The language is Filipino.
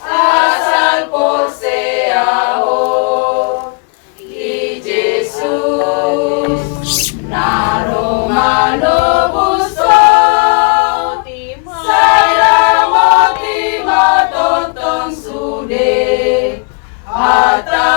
asal por seao y Jesus naromano gusto saya mo ti matotong sude at